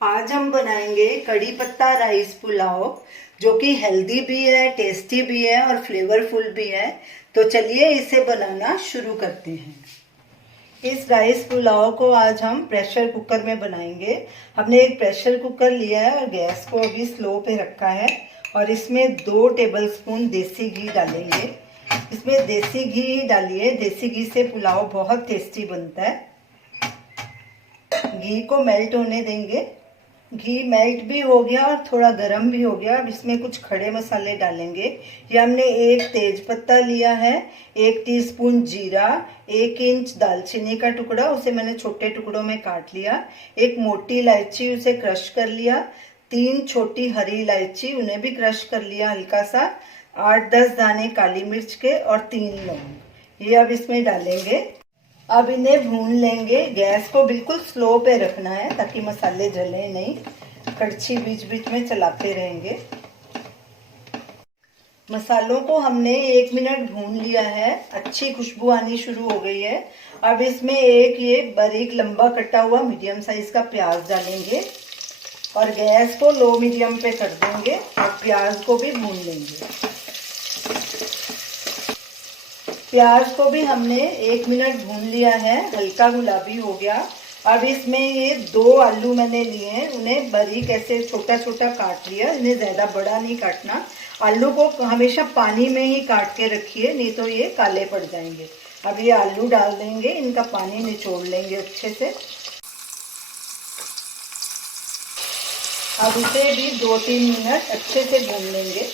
आज हम बनाएंगे कड़ी पत्ता राइस पुलाव, जो कि हेल्दी भी है, टेस्टी भी है और फ्लेवरफुल भी है। तो चलिए इसे बनाना शुरू करते हैं। इस राइस पुलाव को आज हम प्रेशर कुकर में बनाएंगे। हमने एक प्रेशर कुकर लिया है और गैस को अभी स्लो पे रखा है और इसमें 2 टेबलस्पून देसी घी डालेंगे। इसमें देसी घी डालिए, देसी घी से पुलाव बहुत टेस्टी बनता है। घी को मेल्ट होने देंगे। घी मेल्ट भी हो गया और थोड़ा गर्म भी हो गया। अब इसमें कुछ खड़े मसाले डालेंगे। ये हमने एक तेज पत्ता लिया है, 1 टीस्पून जीरा, 1 इंच दालचीनी का टुकड़ा, उसे मैंने छोटे टुकड़ों में काट लिया, एक मोटी इलायची, उसे क्रश कर लिया, 3 छोटी हरी इलायची, उन्हें भी क्रश कर लिया हल्का सा, 8-10 दाने काली मिर्च के और 3 लौंग। ये अब इसमें डालेंगे। अब इन्हें भून लेंगे। गैस को बिल्कुल स्लो पे रखना है ताकि मसाले जले नहीं। कड़छी बीच बीच में चलाते रहेंगे। मसालों को हमने 1 मिनट भून लिया है, अच्छी खुशबू आनी शुरू हो गई है। अब इसमें एक ये बारीक लंबा कटा हुआ मीडियम साइज का प्याज डालेंगे और गैस को लो मीडियम पे कर देंगे और प्याज को भी भून लेंगे। प्याज को भी हमने 1 मिनट भून लिया है, हल्का गुलाबी हो गया। अब इसमें ये 2 आलू मैंने लिए हैं, उन्हें बारीक ऐसे छोटा छोटा काट लिया। इन्हें ज़्यादा बड़ा नहीं काटना। आलू को हमेशा पानी में ही काट के रखिए, नहीं तो ये काले पड़ जाएंगे। अब ये आलू डाल देंगे, इनका पानी निचोड़ लेंगे अच्छे से। अब इसे भी 2-3 मिनट अच्छे से भून लेंगे।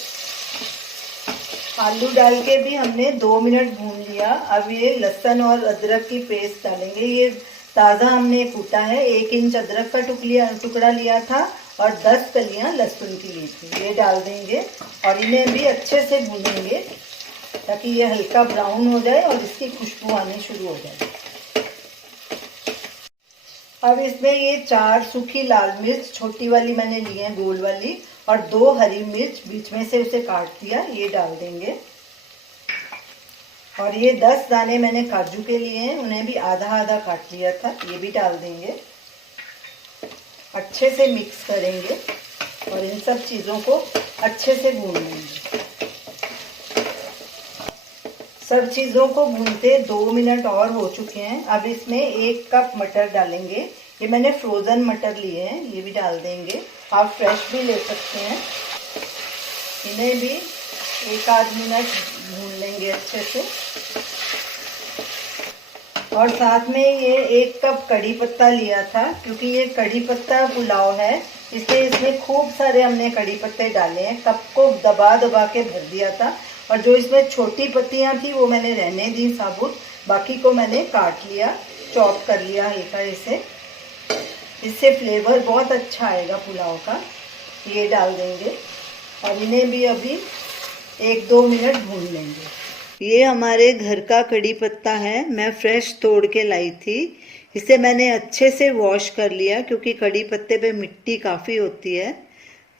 आलू डाल के भी हमने 2 मिनट भून लिया। अब ये लहसुन और अदरक की पेस्ट डालेंगे। ये ताज़ा हमने कूटा है। 1 इंच अदरक का टुकड़ा लिया था और 10 कलियां लहसुन की ली थी। ये डाल देंगे और इन्हें भी अच्छे से भूनेंगे ताकि ये हल्का ब्राउन हो जाए और इसकी खुशबू आनी शुरू हो जाए। अब इसमें ये 4 सूखी लाल मिर्च छोटी वाली मैंने ली है, गोल वाली, और 2 हरी मिर्च बीच में से उसे काट दिया, ये डाल देंगे। और ये 10 दाने मैंने काजू के लिए हैं, उन्हें भी आधा आधा काट लिया था, ये भी डाल देंगे। अच्छे से मिक्स करेंगे और इन सब चीज़ों को अच्छे से भून लेंगे। सब चीज़ों को भूनते 2 मिनट और हो चुके हैं। अब इसमें 1 कप मटर डालेंगे। ये मैंने फ्रोज़न मटर लिए हैं, ये भी डाल देंगे। आप फ्रेश भी ले सकते हैं। इन्हें भी 1-8 मिनट भून लेंगे अच्छे से। और साथ में ये 1 कप कड़ी पत्ता लिया था, क्योंकि ये कड़ी पत्ता पुलाव है, इसलिए इसमें खूब सारे हमने कड़ी पत्ते डाले हैं। कप को दबा दबा के भर दिया था और जो इसमें छोटी पत्तियां थी वो मैंने रहने दी साबुत, बाकी को मैंने काट लिया, चॉप कर लिया हल्का इसे। इससे फ्लेवर बहुत अच्छा आएगा पुलाव का। ये डाल देंगे और इन्हें भी अभी 1-2 मिनट भून लेंगे। ये हमारे घर का कड़ी पत्ता है, मैं फ्रेश तोड़ के लाई थी। इसे मैंने अच्छे से वॉश कर लिया क्योंकि कड़ी पत्ते पे मिट्टी काफ़ी होती है।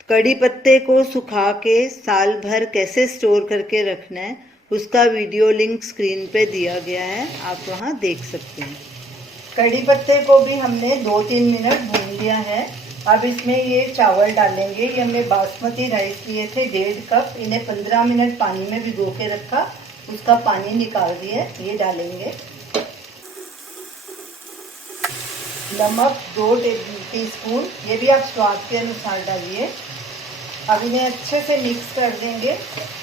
कड़ी पत्ते को सुखा के साल भर कैसे स्टोर करके रखना है, उसका वीडियो लिंक स्क्रीन पे दिया गया है, आप वहाँ देख सकते हैं। कड़ी पत्ते को भी हमने 2-3 मिनट भून लिया है। अब इसमें ये चावल डालेंगे। ये हमने बासमती राइस लिए थे 1.5 कप, इन्हें 15 मिनट पानी में भिगो के रखा, उसका पानी निकाल दिए। ये डालेंगे। नमक 2 टीस्पून, ये भी आप स्वाद के अनुसार डालिए। अब इन्हें अच्छे से मिक्स कर देंगे।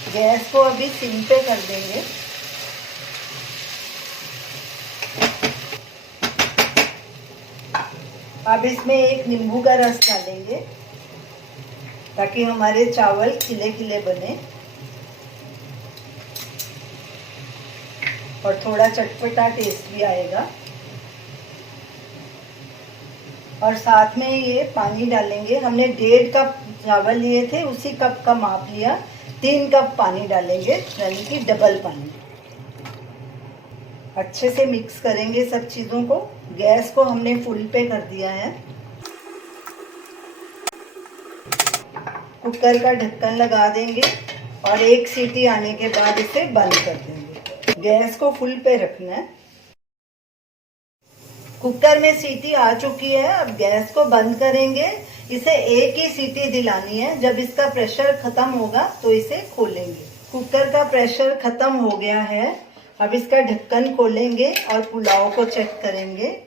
गैस को अभी सिम पे कर देंगे। अब इसमें 1 नींबू का रस डालेंगे ताकि हमारे चावल खिले खिले बने और थोड़ा चटपटा टेस्ट भी आएगा। और साथ में ये पानी डालेंगे। हमने 1.5 कप चावल लिए थे, उसी कप का माप लिया, 3 कप पानी डालेंगे, यानी कि डबल पानी। अच्छे से मिक्स करेंगे सब चीज़ों को। गैस को हमने फुल पे कर दिया है। कुकर का ढक्कन लगा देंगे और 1 सीटी आने के बाद इसे बंद कर देंगे। गैस को फुल पे रखना है। कुकर में सीटी आ चुकी है। अब गैस को बंद करेंगे। इसे एक ही सीटी दिलानी है। जब इसका प्रेशर खत्म होगा तो इसे खोलेंगे। कुकर का प्रेशर खत्म हो गया है। अब इसका ढक्कन खोलेंगे और पुलाव को चेक करेंगे।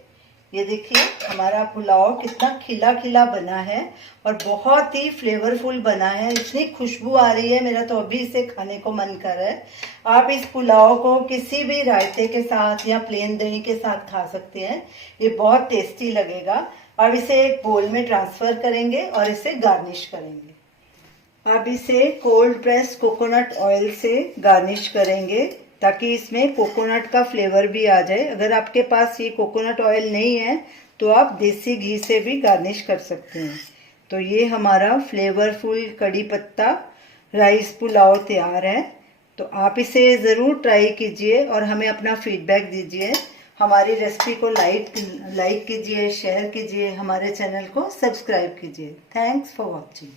ये देखिए हमारा पुलाव कितना खिला खिला बना है और बहुत ही फ्लेवरफुल बना है। इतनी खुशबू आ रही है, मेरा तो अभी इसे खाने को मन कर रहा है। आप इस पुलाव को किसी भी रायते के साथ या प्लेन दही के साथ खा सकते हैं। ये बहुत टेस्टी लगेगा। अब इसे एक बोल में ट्रांसफ़र करेंगे और इसे गार्निश करेंगे। अब इसे कोल्ड प्रेस कोकोनट ऑयल से गार्निश करेंगे ताकि इसमें कोकोनट का फ्लेवर भी आ जाए। अगर आपके पास ये कोकोनट ऑयल नहीं है तो आप देसी घी से भी गार्निश कर सकते हैं। तो ये हमारा फ्लेवरफुल कड़ी पत्ता राइस पुलाव तैयार है। तो आप इसे ज़रूर ट्राई कीजिए और हमें अपना फीडबैक दीजिए। हमारी रेसिपी को लाइक कीजिए, शेयर कीजिए, हमारे चैनल को सब्सक्राइब कीजिए। Thanks for watching.